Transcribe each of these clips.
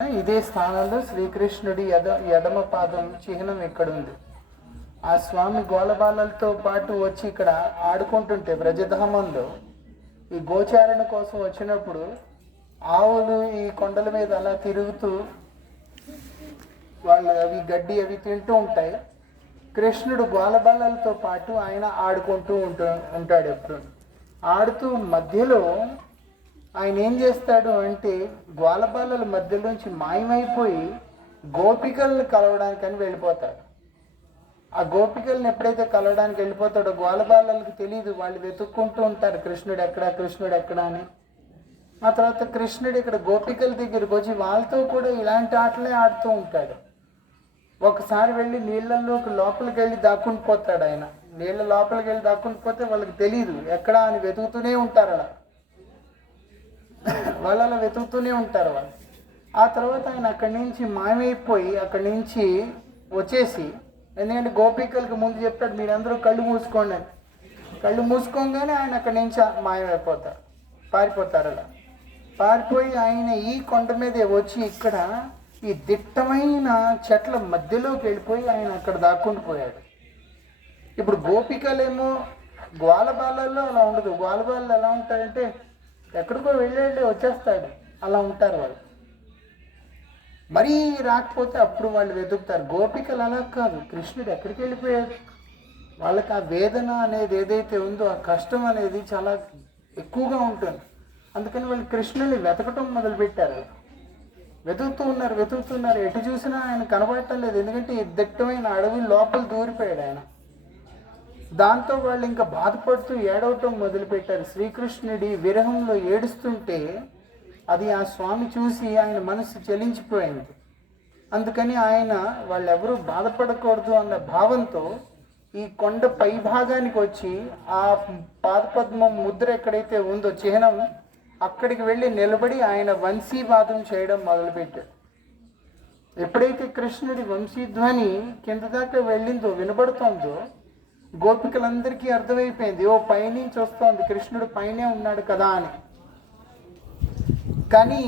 ఇదే స్థానంలో శ్రీకృష్ణుడి ఎడమ పాదం చిహ్నం ఇక్కడ ఉంది. ఆ స్వామి గోలబాలలతో పాటు వచ్చి ఇక్కడ ఆడుకుంటుంటే బ్రజధామంలో ఈ గోచారణ కోసం వచ్చినప్పుడు ఆవులు ఈ కొండల మీద అలా తిరుగుతూ వాళ్ళు అవి గడ్డి అవి తింటూ ఉంటాయి. కృష్ణుడు గోలబాలలతో పాటు ఆయన ఆడుకుంటూ ఉంటాడు. ఎప్పుడు ఆడుతూ మధ్యలో ఆయన ఏం చేస్తాడు అంటే గ్వాలబాలల మధ్యలోంచి మాయమైపోయి గోపికల్ని కలవడానికని వెళ్ళిపోతాడు. ఆ గోపికల్ని ఎప్పుడైతే కలవడానికి వెళ్ళిపోతాడో గ్వాలబాలలకు తెలియదు, వాళ్ళు వెతుక్కుంటూ ఉంటారు కృష్ణుడు ఎక్కడ అని. ఆ తర్వాత కృష్ణుడు ఇక్కడ గోపికల దగ్గరికి వచ్చి వాళ్ళతో కూడా ఇలాంటి ఆటలే ఆడుతూ ఉంటాడు. ఒకసారి వెళ్ళి నీళ్ళలోకి లోపలికి వెళ్ళి దాక్కుని పోతాడు. ఆయన నీళ్ళ లోపలికి వెళ్ళి దాక్కుని పోతే వాళ్ళకి తెలియదు ఎక్కడా అని వెతుకుతూనే ఉంటారు. అలా వెతుకుతూనే ఉంటారు వాళ్ళు. ఆ తర్వాత ఆయన అక్కడి నుంచి మాయమైపోయి అక్కడి నుంచి వచ్చేసి, ఎందుకంటే గోపికలకు ముందు చెప్తాడు మీరందరూ కళ్ళు మూసుకోండి అని. కళ్ళు మూసుకోగానే ఆయన అక్కడి నుంచి మాయమైపోతారు, పారిపోతారు. అలా పారిపోయి ఆయన ఈ కొండ మీదే వచ్చి ఇక్కడ ఈ దిట్టమైన చెట్ల మధ్యలోకి వెళ్ళిపోయి ఆయన అక్కడ దాక్కుంటూ పోయాడు. ఇప్పుడు గోపికలేమో గ్వాలబాలలో అలా ఉండదు. గ్వాలబాలలో ఎలా ఉంటారంటే ఎక్కడికో వెళ్ళి వచ్చేస్తాడు, అలా ఉంటారు వాళ్ళు. మరీ రాకపోతే అప్పుడు వాళ్ళు వెతుకుతారు. గోపికలు అలా కాదు, కృష్ణుడు ఎక్కడికి వెళ్ళిపోయాడు. వాళ్ళకి ఆ వేదన అనేది ఏదైతే ఉందో ఆ కష్టం అనేది చాలా ఎక్కువగా ఉంటుంది. అందుకని వాళ్ళు కృష్ణుని వెతకటం మొదలుపెట్టారు. వెతుకుతున్నారు. ఎటు చూసినా ఆయన కనబడటం లేదు, ఎందుకంటే ఈ దిట్టమైన అడవి లోపల దూరిపోయాడు ఆయన. దాంతో వాళ్ళు ఇంకా బాధపడుతూ ఏడవటం మొదలుపెట్టారు. శ్రీకృష్ణుడి విరహంలో ఏడుస్తుంటే అది ఆ స్వామి చూసి ఆయన మనసు చలించిపోయింది. అందుకని ఆయన వాళ్ళెవరూ బాధపడకూడదు అన్న భావంతో ఈ కొండ పై భాగానికి వచ్చి ఆ పాదపద్మం ముద్ర ఎక్కడైతే ఉందో చిహ్నం, అక్కడికి వెళ్ళి నిలబడి ఆయన వంశీవాదం చేయడం మొదలుపెట్టాడు. ఎప్పుడైతే కృష్ణుడి వంశీధ్వని కింద దాకా వెళ్ళిందో వినబడుతోందో గోపికలందరికీ అర్థమైపోయింది, ఓ పైనుంచి వస్తోంది, కృష్ణుడు పైనే ఉన్నాడు కదా అని. కానీ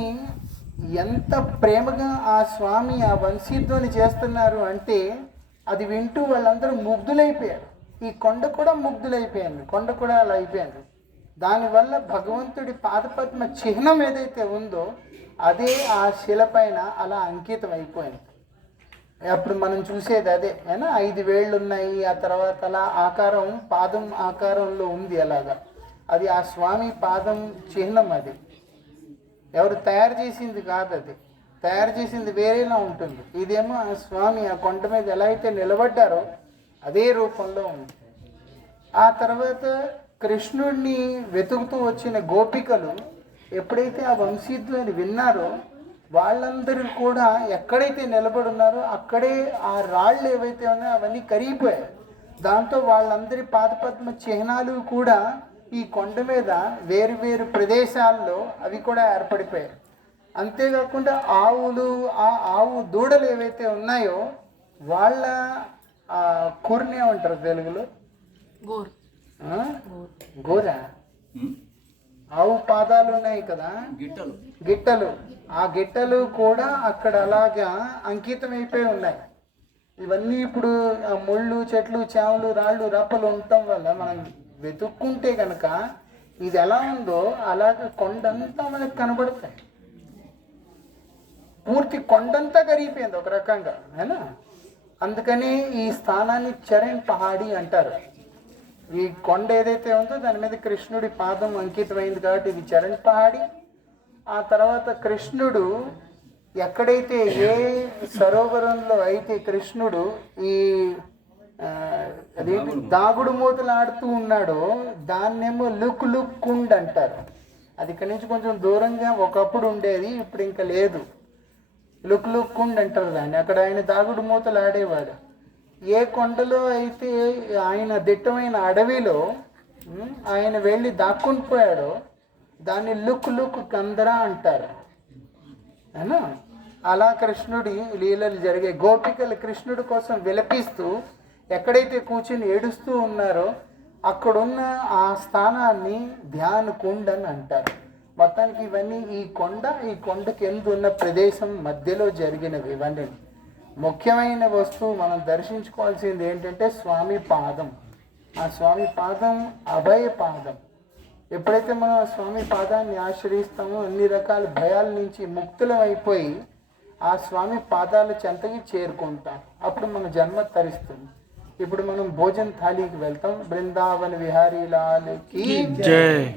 ఎంత ప్రేమగా ఆ స్వామి ఆ వంశీధ్వని చేస్తున్నారు అంటే అది వింటూ వాళ్ళందరూ ముగ్ధులైపోయారు. ఈ కొండ కూడా ముగ్ధులైపోయింది, కొండ కూడా అలా అయిపోయింది. దానివల్ల భగవంతుడి పాదపద్మ చిహ్నం ఏదైతే ఉందో అదే ఆ శిల పైన అలా అంకితం అయిపోయింది. అప్పుడు మనం చూసేది అదే, అయినా 5 వేళ్ళు ఉన్నాయి. ఆ తర్వాత అలా ఆకారం పాదం ఆకారంలో ఉంది అలాగా. అది ఆ స్వామి పాదం చిహ్నం. అది ఎవరు తయారు చేసింది కాదు, అది తయారు చేసింది వేరేలా ఉంటుంది. ఇదేమో ఆ స్వామి ఆ కొండ మీద ఎలా అయితే నిలబడ్డారో అదే రూపంలో ఉంది. ఆ తర్వాత కృష్ణుడిని వెతుకుతూ వచ్చిన గోపికలు ఎప్పుడైతే ఆ వంశీధ్వని విన్నారో వాళ్ళందరూ కూడా ఎక్కడైతే నిలబడున్నారో అక్కడే ఆ రాళ్ళు ఏవైతే ఉన్నాయో అవన్నీ కరిగిపోయాయి. దాంతో వాళ్ళందరి పాదపద్మ చిహ్నాలు కూడా ఈ కొండ మీద వేరు ప్రదేశాల్లో అవి కూడా ఏర్పడిపోయాయి. అంతేకాకుండా ఆవులు, ఆ ఆవు దూడలు ఏవైతే ఉన్నాయో వాళ్ళ కూరని ఏమంటారు తెలుగులో? గోరా. ఆవు పాదాలు ఉన్నాయి కదా, గిట్టలు. ఆ గిట్టలు కూడా అక్కడ అలాగా అంకితం అయిపోయి ఉన్నాయి. ఇవన్నీ ఇప్పుడు ముళ్ళు, చెట్లు, చేమలు, రాళ్ళు, రప్పలు ఉండటం వల్ల మనం వెతుక్కుంటే కనుక ఇది ఎలా ఉందో అలాగే కొండంతా మనకు కనబడతాయి. పూర్తి కొండంతా కరిగిపోయింది ఒక రకంగా, అయినా అందుకని ఈ స్థానాన్ని చరణ్ పహాడి అంటారు. ఈ కొండ ఏదైతే ఉందో దాని మీద కృష్ణుడి పాదం అంకితమైంది కాబట్టి ఇది చరణ్ పహాడి. ఆ తర్వాత కృష్ణుడు ఎక్కడైతే ఏ సరోవరంలో అయితే కృష్ణుడు ఈ అదేంటి దాగుడు మూతలు ఆడుతూ ఉన్నాడో దాన్నేమో లుక్ కుండ్ అంటారు. అది ఇక్కడి నుంచి కొంచెం దూరంగా ఒకప్పుడు ఉండేది, ఇప్పుడు ఇంకా లేదు. లుక్ కుండ్ అంటారు దాన్ని. అక్కడ ఆయన దాగుడు మూతలు ఆడేవాడు. ఏ కొండలో అయితే ఆయన దిట్టమైన అడవిలో ఆయన వెళ్ళి దాక్కుని పోయాడో దాన్ని లుక్ కందరా అంటారు. అయినా అలా కృష్ణుడి లీలలు జరిగే. గోపికలు కృష్ణుడి కోసం విలపిస్తూ ఎక్కడైతే కూర్చుని ఏడుస్తూ ఉన్నారో అక్కడున్న ఆ స్థానాన్ని ధ్యాన కుండ్ అని అంటారు. మొత్తానికి ఇవన్నీ ఈ కొండకి ఎందు ఉన్న ప్రదేశం మధ్యలో జరిగినవి ఇవన్నీ. ముఖ్యమైన వస్తువు మనం దర్శించుకోవాల్సింది ఏంటంటే స్వామి పాదం. ఆ స్వామి పాదం అభయ పాదం. ఎప్పుడైతే మనం ఆ స్వామి పాదాన్ని ఆశ్రయిస్తామో అన్ని రకాల భయాల నుంచి ముక్తులం అయిపోయి ఆ స్వామి పాదాల చెంతకి చేరుకుంటాం. అప్పుడు మన జన్మ తరిస్తుంది. ఇప్పుడు మనం భోజన థాలీకి వెళ్తాం. బృందావన విహారీ లాల్ కీ జై.